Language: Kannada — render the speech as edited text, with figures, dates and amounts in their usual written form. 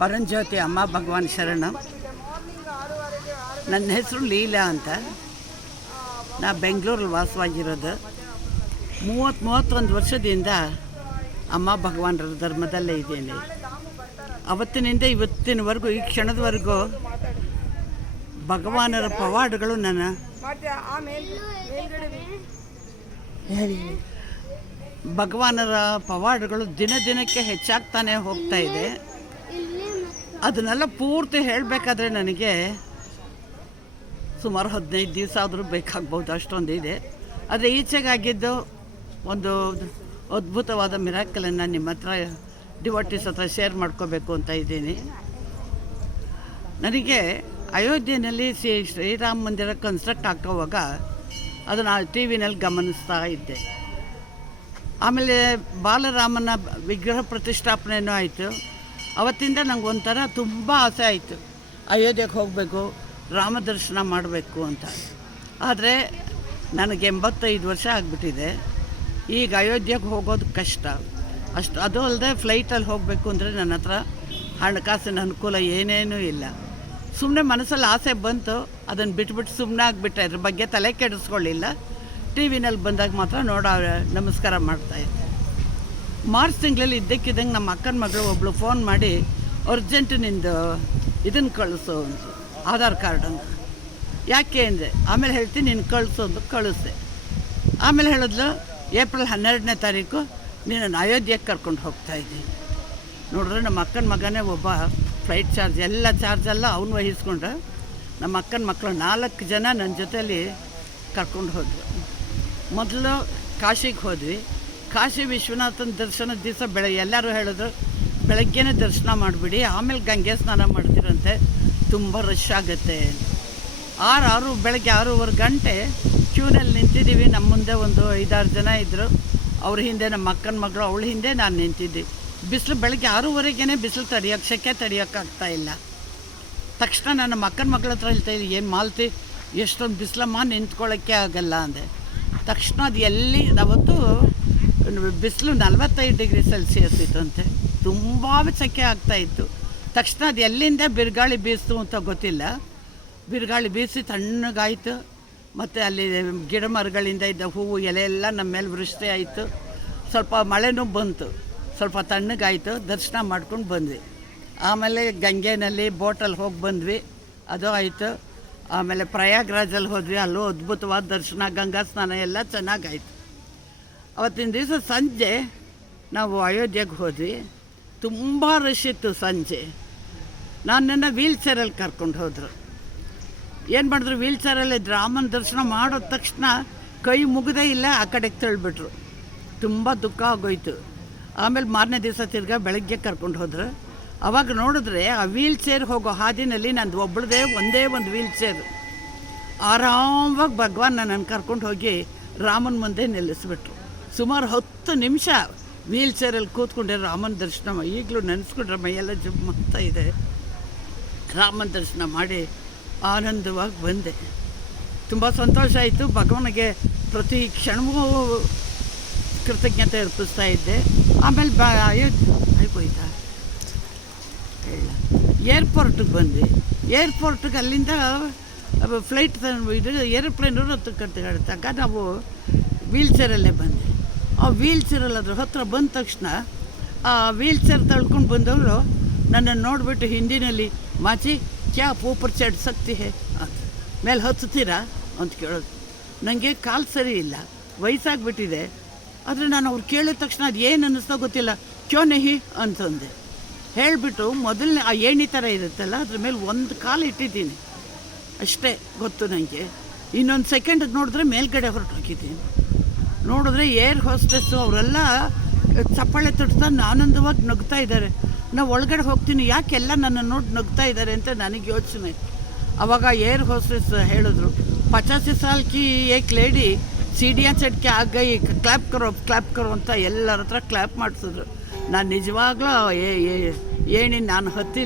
ಪರಂಜ್ಯೋತಿ ಅಮ್ಮ ಭಗವಾನ್ ಶರಣ. ನನ್ನ ಹೆಸರು ಲೀಲಾ ಅಂತ. ನಾ ಬೆಂಗಳೂರಲ್ಲಿ ವಾಸವಾಗಿರೋದು. 31 ವರ್ಷದಿಂದ ಅಮ್ಮ ಭಗವಾನರ ಧರ್ಮದಲ್ಲೇ ಇದ್ದೇನೆ. ಅವತ್ತಿನಿಂದ ಇವತ್ತಿನವರೆಗೂ, ಈ ಕ್ಷಣದವರೆಗೂ ಭಗವಾನರ ಪವಾಡಗಳು ಭಗವಾನರ ಪವಾಡಗಳು ದಿನ ದಿನಕ್ಕೆ ಹೆಚ್ಚಾಗ್ತಾನೆ ಹೋಗ್ತಾ ಇದೆ. ಅದನ್ನೆಲ್ಲ ಪೂರ್ತಿ ಹೇಳಬೇಕಾದ್ರೆ ನನಗೆ ಸುಮಾರು 15 ದಿವಸ ಆದರೂ ಬೇಕಾಗ್ಬೋದು, ಅಷ್ಟೊಂದು ಇದೆ. ಆದರೆ ಈಚೆಗಾಗಿದ್ದು ಒಂದು ಅದ್ಭುತವಾದ ಮಿರಾಕಲನ್ನು ನಿಮ್ಮ ಹತ್ರ ಡಿವೋಟೀಸ್ ಹತ್ರ ಶೇರ್ ಮಾಡ್ಕೋಬೇಕು ಅಂತ ಇದ್ದೀನಿ. ನನಗೆ ಅಯೋಧ್ಯೆಯಲ್ಲಿ ಶ್ರೀರಾಮ ಮಂದಿರ ಕನ್ಸ್ಟ್ರಕ್ಟ್ ಆಗ್ತೋವಾಗ ಅದನ್ನು ಟಿ ವಿನಲ್ಲಿ ಗಮನಿಸ್ತಾ ಇದ್ದೆ. ಆಮೇಲೆ ಬಾಲರಾಮನ ವಿಗ್ರಹ ಪ್ರತಿಷ್ಠಾಪನೆಯೂ ಆಯಿತು. ಅವತ್ತಿಂದ ನಂಗೆ ಒಂಥರ ತುಂಬ ಆಸೆ ಆಯಿತು, ಅಯೋಧ್ಯೆಗೆ ಹೋಗಬೇಕು, ರಾಮ ದರ್ಶನ ಮಾಡಬೇಕು ಅಂತ. ಆದರೆ ನನಗೆ 85 ವರ್ಷ ಆಗಿಬಿಟ್ಟಿದೆ. ಈಗ ಅಯೋಧ್ಯೆಗೆ ಹೋಗೋದು ಕಷ್ಟ. ಅದು ಅಲ್ಲದೆ ಫ್ಲೈಟಲ್ಲಿ ಹೋಗಬೇಕು ಅಂದರೆ ನನ್ನ ಹತ್ರ ಹಣಕಾಸಿನ ಅನುಕೂಲ ಏನೇನೂ ಇಲ್ಲ. ಸುಮ್ಮನೆ ಮನಸ್ಸಲ್ಲಿ ಆಸೆ ಬಂತು, ಅದನ್ನು ಬಿಟ್ಬಿಟ್ಟು ಸುಮ್ಮನೆ ಆಗಿಬಿಟ್ಟೆ. ಅದ್ರ ಬಗ್ಗೆ ತಲೆ ಕೆಡಿಸ್ಕೊಳ್ಳಿಲ್ಲ. ಟಿ ವಿನಲ್ಲಿ ಬಂದಾಗ ಮಾತ್ರ ನಮಸ್ಕಾರ ಮಾಡ್ತಾಯಿದ್ದೆ. ಮಾರ್ಚ್ ತಿಂಗಳಲ್ಲಿ ಇದ್ದಕ್ಕಿದ್ದಂಗೆ ನಮ್ಮ ಅಕ್ಕನ ಮಗಳು ಒಬ್ಬಳು ಫೋನ್ ಮಾಡಿ ಅರ್ಜೆಂಟ್ ನಿಂದು ಇದನ್ನು ಕಳಿಸು ಅಂತ, ಆಧಾರ್ ಕಾರ್ಡನ್ನು. ಯಾಕೆ ಅಂದರೆ ಆಮೇಲೆ ಹೇಳ್ತೀನಿ ನೀನು ಕಳಿಸು ಅಂತ ಕಳಿಸ್ದೆ. ಆಮೇಲೆ ಹೇಳಿದ್ಲು ಏಪ್ರಿಲ್ 12ನೇ ತಾರೀಕು ನೀನು ಅಯೋಧ್ಯೆಗೆ ಕರ್ಕೊಂಡು ಹೋಗ್ತಾಯಿದ್ದೀನಿ. ನೋಡಿದ್ರೆ ನಮ್ಮ ಅಕ್ಕನ ಮಗನೇ ಒಬ್ಬ ಫ್ಲೈಟ್ ಎಲ್ಲ ಚಾರ್ಜೆಲ್ಲ ಅವನು ವಹಿಸ್ಕೊಂಡ್ರೆ. ನಮ್ಮ ಅಕ್ಕನ ಮಕ್ಕಳು 4 ಜನ ನನ್ನ ಜೊತೆಯಲ್ಲಿ ಕರ್ಕೊಂಡು ಹೋದ್ರು. ಮೊದಲು ಕಾಶಿಗೆ ಹೋದ್ವಿ. ಕಾಶಿ ವಿಶ್ವನಾಥನ ದರ್ಶನದ ದಿವಸ ಎಲ್ಲರೂ ಹೇಳಿದ್ರು ಬೆಳಗ್ಗೆನೇ ದರ್ಶನ ಮಾಡಿಬಿಡಿ, ಆಮೇಲೆ ಗಂಗೆ ಸ್ನಾನ ಮಾಡ್ತಿರಂತೆ, ತುಂಬ ರಶ್ ಆಗುತ್ತೆ. ಬೆಳಗ್ಗೆ 6:15 ಗಂಟೆ ಕ್ಯೂನಲ್ಲಿ ನಿಂತಿದ್ದೀವಿ. ನಮ್ಮ ಮುಂದೆ ಒಂದು 5-6 ಜನ ಇದ್ದರು. ಅವ್ರ ಹಿಂದೆ ನಮ್ಮ ಅಕ್ಕನ ಮಗಳು, ಅವಳ ಹಿಂದೆ ನಾನು ನಿಂತಿದ್ದೆ. ಬಿಸಿಲು ಬೆಳಗ್ಗೆ 6:15ಗೇ ಬಿಸಿಲು ಸೆಕೆ ತಡೆಯೋಕ್ಕಾಗ್ತಾಯಿಲ್ಲ. ತಕ್ಷಣ ನನ್ನ ಅಕ್ಕನ ಮಗಳ ಹತ್ರ ಹೇಳ್ತಾಯಿದ್ದೆ, ಏನು ಮಾಲ್ತಿ ಎಷ್ಟೊಂದು ಬಿಸಿಲಮ್ಮ, ನಿಂತ್ಕೊಳ್ಳೋಕ್ಕೆ ಆಗಲ್ಲ ಅಂದೆ. ತಕ್ಷಣ ಅದು ಅವತ್ತು ಬಿಸಿಲು 45 ಡಿಗ್ರಿ ಸೆಲ್ಸಿಯಸ್ ಇತ್ತಂತೆ. ತುಂಬ ಸೆಕೆ ಆಗ್ತಾಯಿತ್ತು. ತಕ್ಷಣ ಅದು ಎಲ್ಲಿಂದ ಬಿರುಗಾಳಿ ಬೀಸ್ತು ಅಂತ ಗೊತ್ತಿಲ್ಲ. ಬಿರುಗಾಳಿ ಬೀಸಿ ತಣ್ಣಗಾಯಿತು. ಮತ್ತು ಅಲ್ಲಿ ಗಿಡ ಮರಗಳಿಂದ ಇದ್ದ ಹೂವು ಎಲೆ ಎಲ್ಲ ನಮ್ಮ ಮೇಲೆ ವೃಷ್ಟಿ ಆಯಿತು. ಸ್ವಲ್ಪ ಮಳೆನೂ ಬಂತು, ಸ್ವಲ್ಪ ತಣ್ಣಗಾಯಿತು. ದರ್ಶನ ಮಾಡ್ಕೊಂಡು ಬಂದ್ವಿ. ಆಮೇಲೆ ಗಂಗೆನಲ್ಲಿ ಬೋಟಲ್ಲಿ ಹೋಗಿ ಬಂದ್ವಿ, ಅದು ಆಯಿತು. ಆಮೇಲೆ ಪ್ರಯಾಗ್ರಾಜಲ್ಲಿ ಹೋದ್ವಿ, ಅಲ್ಲೂ ಅದ್ಭುತವಾದ ದರ್ಶನ, ಗಂಗಾ ಸ್ನಾನ ಎಲ್ಲ ಚೆನ್ನಾಗಾಯಿತು. ಅವತ್ತಿನ ದಿವಸ ಸಂಜೆ ನಾವು ಅಯೋಧ್ಯೆಗೆ ಹೋದ್ವಿ. ತುಂಬ ರಶ್ ಇತ್ತು ಸಂಜೆ. ನನ್ನನ್ನು ವೀಲ್ ಚೇರಲ್ಲಿ ಕರ್ಕೊಂಡು ಹೋದರು. ಏನು ಮಾಡಿದ್ರು, ವೀಲ್ ಚೇರಲ್ಲಿ ರಾಮನ ದರ್ಶನ ಮಾಡಿದ ತಕ್ಷಣ ಕೈ ಮುಗದೇ ಇಲ್ಲ, ಆ ಕಡೆಗೆ ತಳ್ಳಿಬಿಟ್ರು. ತುಂಬ ದುಃಖ ಆಗೋಯ್ತು. ಆಮೇಲೆ ಮಾರನೇ ದಿವಸ ತಿರ್ಗಾ ಬೆಳಗ್ಗೆ ಕರ್ಕೊಂಡು ಹೋದ್ರು. ಅವಾಗ ನೋಡಿದ್ರೆ ಆ ವೀಲ್ ಚೇರ್ ಹೋಗೋ ಹಾದಿನಲ್ಲಿ ನಂದು ಒಂದೇ ಒಂದು ವೀಲ್ ಚೇರ್. ಆರಾಮವಾಗಿ ಭಗವಾನ್ ನನ್ನನ್ನು ಕರ್ಕೊಂಡು ಹೋಗಿ ರಾಮನ ಮುಂದೆ ನಿಲ್ಲಿಸ್ಬಿಟ್ರು. ಸುಮಾರು 10 ನಿಮಿಷ ವೀಲ್ ಚೇರಲ್ಲಿ ಕೂತ್ಕೊಂಡೆ ರಾಮನ ದರ್ಶನ. ಈಗಲೂ ನೆನೆಸ್ಕೊಂಡ್ರೆ ಮೈಯೆಲ್ಲ ಜುಮ್ ಆಗ್ತಾ ಇದೆ. ರಾಮನ ದರ್ಶನ ಮಾಡಿ ಆನಂದವಾಗಿ ಬಂದೆ. ತುಂಬ ಸಂತೋಷ ಆಯಿತು. ಭಗವಾನಿಗೆ ಪ್ರತಿ ಕ್ಷಣವೂ ಕೃತಜ್ಞತೆ ಅರ್ಪಿಸ್ತಾ ಇದ್ದೆ. ಆಮೇಲೆ ಆಯ್ತಾ ಏರ್ಪೋರ್ಟಿಗೆ ಬಂದ್ವಿ. ಏರ್ಪೋರ್ಟಿಗೆ ಅಲ್ಲಿಂದ ಫ್ಲೈಟ್ ಏರೋಪ್ಲೇನವರು ತಗ ನಾವು ವೀಲ್ ಚೇರಲ್ಲೇ ಬಂದೆ. ಆ ವೀಲ್ ಚೇರಲ್ಲಿ ಅದ್ರ ಹತ್ರ ಬಂದ ತಕ್ಷಣ ಆ ವೀಲ್ ಚೇರ್ ತಳ್ಕೊಂಡು ಬಂದವರು ನನ್ನನ್ನು ನೋಡಿಬಿಟ್ಟು ಹಿಂದಿನಲ್ಲಿ ಮಾಚಿ ಕ್ಯಾ ಊಪರ್ ಚढ़ सकती है ಅಂತ, ಮೇಲೆ ಹತ್ತುತ್ತೀರಾ ಅಂತ ಕೇಳೋದು. ನನಗೆ ಕಾಲು ಸರಿ ಇಲ್ಲ, ವಯಸ್ಸಾಗಿಬಿಟ್ಟಿದೆ. ಆದರೆ ನಾನು ಅವ್ರು ಕೇಳಿದ ತಕ್ಷಣ ಅದು ಏನು ಅನ್ನಿಸ್ತೋ ಗೊತ್ತಿಲ್ಲ, ಕ್ಯೋ ನಹಿ ಅಂತಂದೆ. ಹೇಳಿಬಿಟ್ಟು ಮೊದಲನೇ ಆ ಏಣಿ ಥರ ಇರುತ್ತಲ್ಲ, ಅದ್ರ ಮೇಲೆ ಒಂದು ಕಾಲು ಇಟ್ಟಿದ್ದೀನಿ ಅಷ್ಟೇ ಗೊತ್ತು ನನಗೆ. ಇನ್ನೊಂದು ಸೆಕೆಂಡ್ ನೋಡಿದ್ರೆ ಮೇಲ್ಗಡೆ ಹೊರಟೋಗಿದ್ದೀನಿ. ನೋಡಿದ್ರೆ ಏರ್ ಹೋಸ್ಟೆಸ್ಸು ಅವರೆಲ್ಲ ಚಪ್ಪಾಳೆ ತಟ್ತಾ ಆನಂದವಾಗಿ ನಗ್ತಾ ಇದ್ದಾರೆ. ನಾವು ಒಳಗಡೆ ಹೋಗ್ತೀನಿ, ಯಾಕೆಲ್ಲ ನನ್ನ ನೋಡಿ ನಗ್ತಾ ಇದ್ದಾರೆ ಅಂತ ನನಗೆ ಯೋಚನೆ. ಆವಾಗ ಏರ್ ಹೋಸ್ಟೆಸ್ ಹೇಳಿದ್ರು, 85 साल की एक लेडी सीढ़ियाँ चढ़ के आ गई, ಕ್ಲಾಪ್ ಕರೋ ಅಂತ ಎಲ್ಲರ ಹತ್ರ ಕ್ಲ್ಯಾಪ್ ಮಾಡಿಸಿದ್ರು. ನಾನು ನಿಜವಾಗ್ಲೂ ಏಣಿ ನಾನು ಹತ್ತಿಲ್ಲ.